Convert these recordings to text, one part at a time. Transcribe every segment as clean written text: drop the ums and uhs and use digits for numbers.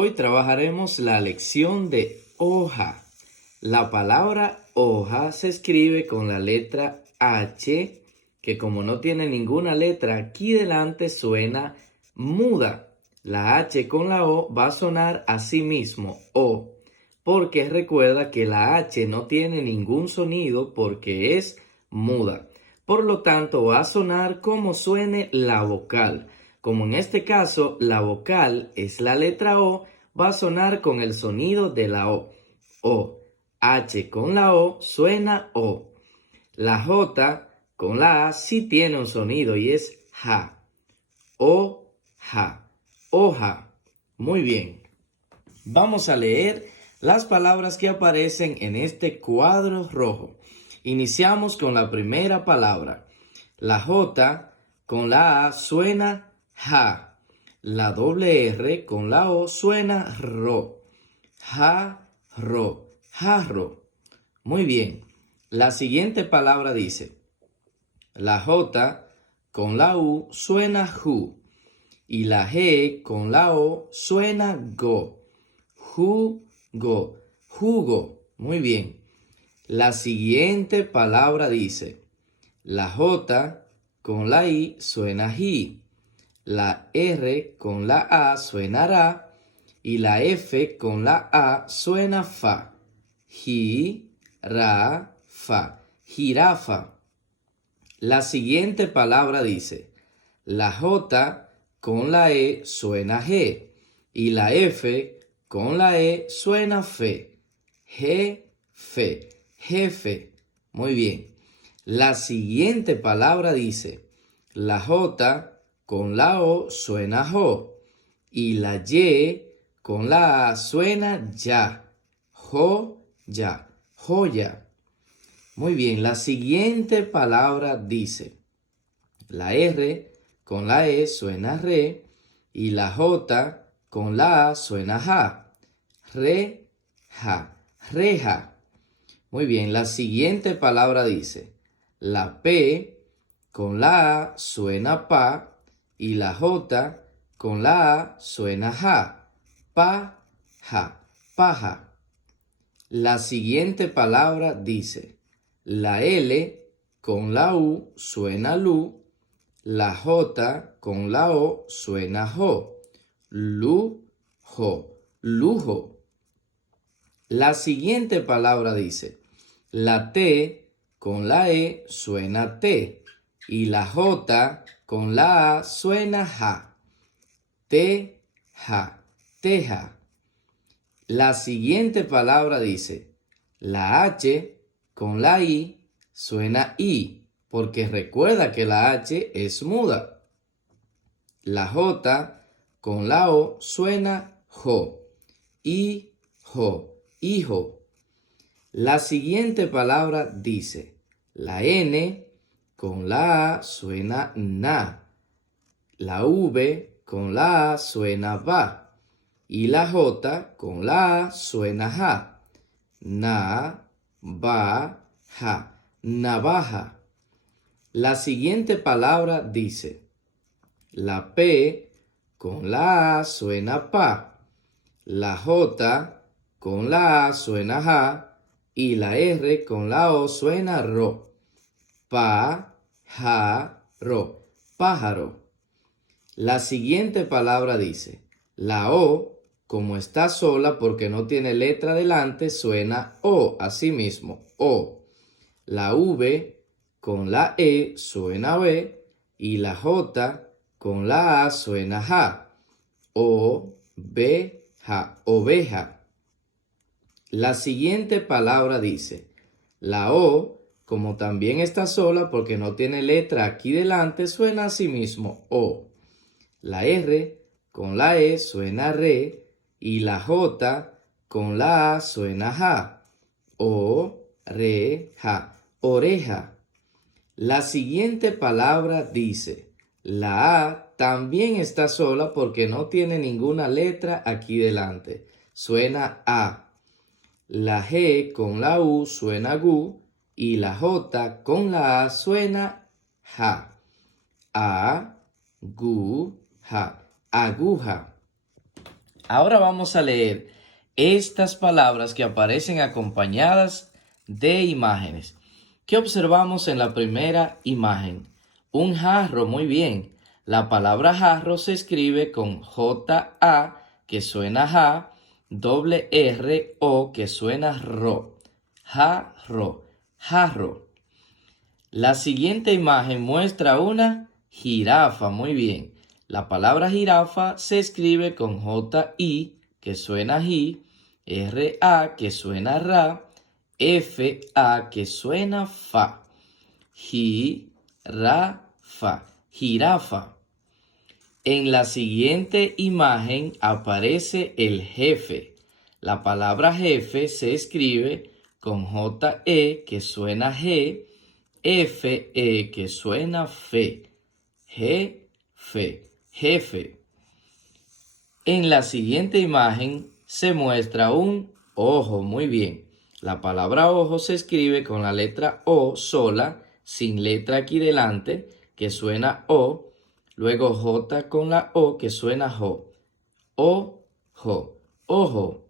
Hoy trabajaremos la lección de hoja. La palabra hoja se escribe con la letra H, que como no tiene ninguna letra aquí delante suena muda. La H con la O va a sonar así mismo, O, porque recuerda que la H no tiene ningún sonido porque es muda. Por lo tanto, va a sonar como suene la vocal. Como en este caso, la vocal es la letra O, va a sonar con el sonido de la O. O. H con la O suena O. La J con la A sí tiene un sonido y es ja. O, ja. Hoja. Muy bien. Vamos a leer las palabras que aparecen en este cuadro rojo. Iniciamos con la primera palabra. La J con la A suena ja. La doble R con la O suena ro. Jarro, jarro. Muy bien. La siguiente palabra dice, la J con la U suena ju y la G con la O suena go. Jugo, jugo. Muy bien. La siguiente palabra dice, la J con la I suena ji, la R con la A suena ra y la F con la A suena fa. Ji, ra, fa. Jirafa. La siguiente palabra dice, la J con la E suena G y la F con la E suena fe. Jefe, jefe. Muy bien. La siguiente palabra dice, la J con la O suena jo y la Y con la A suena ya. Ya, joya. Muy bien, la siguiente palabra dice, la R con la E suena re y la J con la A suena ja. Reja. Muy bien, la siguiente palabra dice, la P con la A suena pa y la J con la A suena ja. Paja. La siguiente palabra dice, la L con la U suena lu, la J con la O suena jo. Lujo. La siguiente palabra dice, la T con la E suena T y la J con la A suena ja. Teja. La siguiente palabra dice, la H con la I suena I, porque recuerda que la H es muda. La J con la O suena jo. Hijo. La siguiente palabra dice, la N con la A suena na. La V con la A suena va. Y la J con la A suena ja. Navaja. La siguiente palabra dice, la P con la A suena pa. La J con la A suena ja. Y la R con la O suena ro. Pájaro. La siguiente palabra dice, la O, como está sola porque no tiene letra delante, suena O, así mismo, O. La V con la E suena B y la J con la A suena ja. Oveja. La siguiente palabra dice, la O, como también está sola porque no tiene letra aquí delante, suena así mismo, O. La R con la E suena re y la J con la A suena ja. Oreja. La siguiente palabra dice, la A también está sola porque no tiene ninguna letra aquí delante. Suena A. La G con la U suena gu y la J con la A suena ja. Aguja. Ahora vamos a leer estas palabras que aparecen acompañadas de imágenes. ¿Qué observamos en la primera imagen? Un jarro, muy bien. La palabra jarro se escribe con J-A, que suena ja, doble R-O, que suena ro. Jarro, jarro. La siguiente imagen muestra una jirafa, muy bien. La palabra jirafa se escribe con J-I, que suena ji, R-A, que suena ra, F-A, que suena fa. Jirafa, jirafa. En la siguiente imagen aparece el jefe. La palabra jefe se escribe con J-E, que suena G, F-E, que suena fe. Jefe, jefe. En la siguiente imagen se muestra un ojo. Muy bien. La palabra ojo se escribe con la letra O sola, sin letra aquí delante, que suena O. Luego J con la O, que suena jo. Ojo, ojo.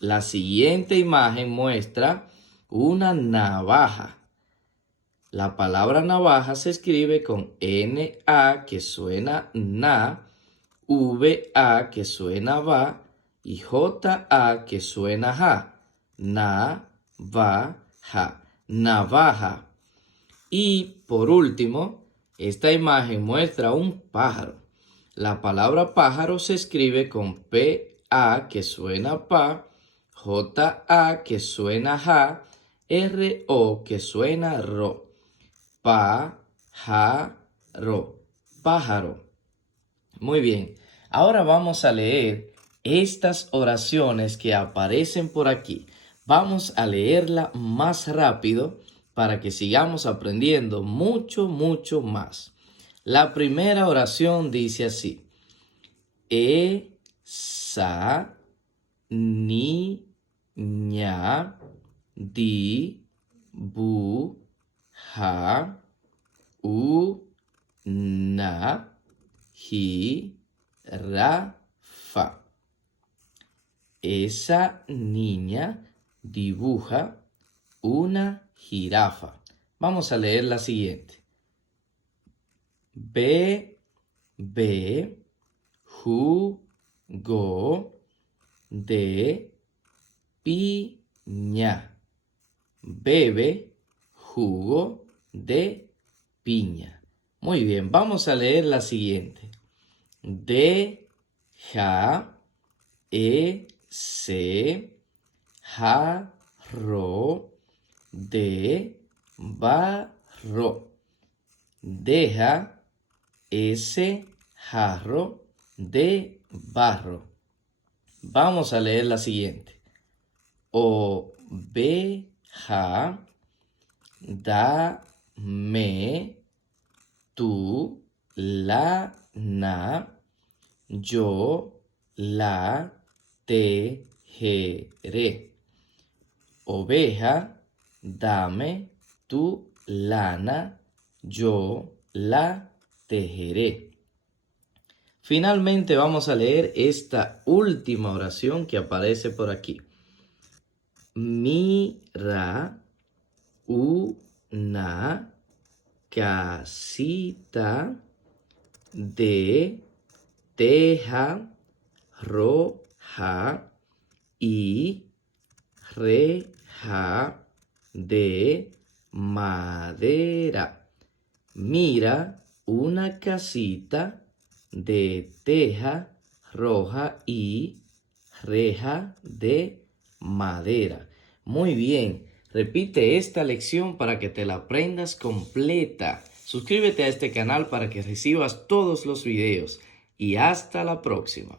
La siguiente imagen muestra una navaja. La palabra navaja se escribe con N-A, que suena na, V-A, que suena va, y J-A, que suena ja. Na-va-ja, navaja. Y por último, esta imagen muestra un pájaro. La palabra pájaro se escribe con P-A, que suena pa, J-A, que suena ja, R-O, que suena ro. Pájaro, pájaro. Muy bien, ahora vamos a leer estas oraciones que aparecen por aquí. Vamos a leerla más rápido para que sigamos aprendiendo mucho, mucho más. La primera oración dice así: esa niña dibuja una jirafa. Esa niña dibuja una jirafa. Vamos a leer la siguiente. Bebé jugo de piña. Bebe jugo de piña. Muy bien, vamos a leer la siguiente. Deja ese jarro de barro. Deja ese jarro de barro. Vamos a leer la siguiente. Oveja, dame tu lana, yo la tejeré. Oveja, dame tu lana, yo la tejeré. Finalmente vamos a leer esta última oración que aparece por aquí. Mira una casita de teja roja y reja de madera. Mira una casita de teja roja y reja de madera. Muy bien, repite esta lección para que te la aprendas completa. Suscríbete a este canal para que recibas todos los videos y hasta la próxima.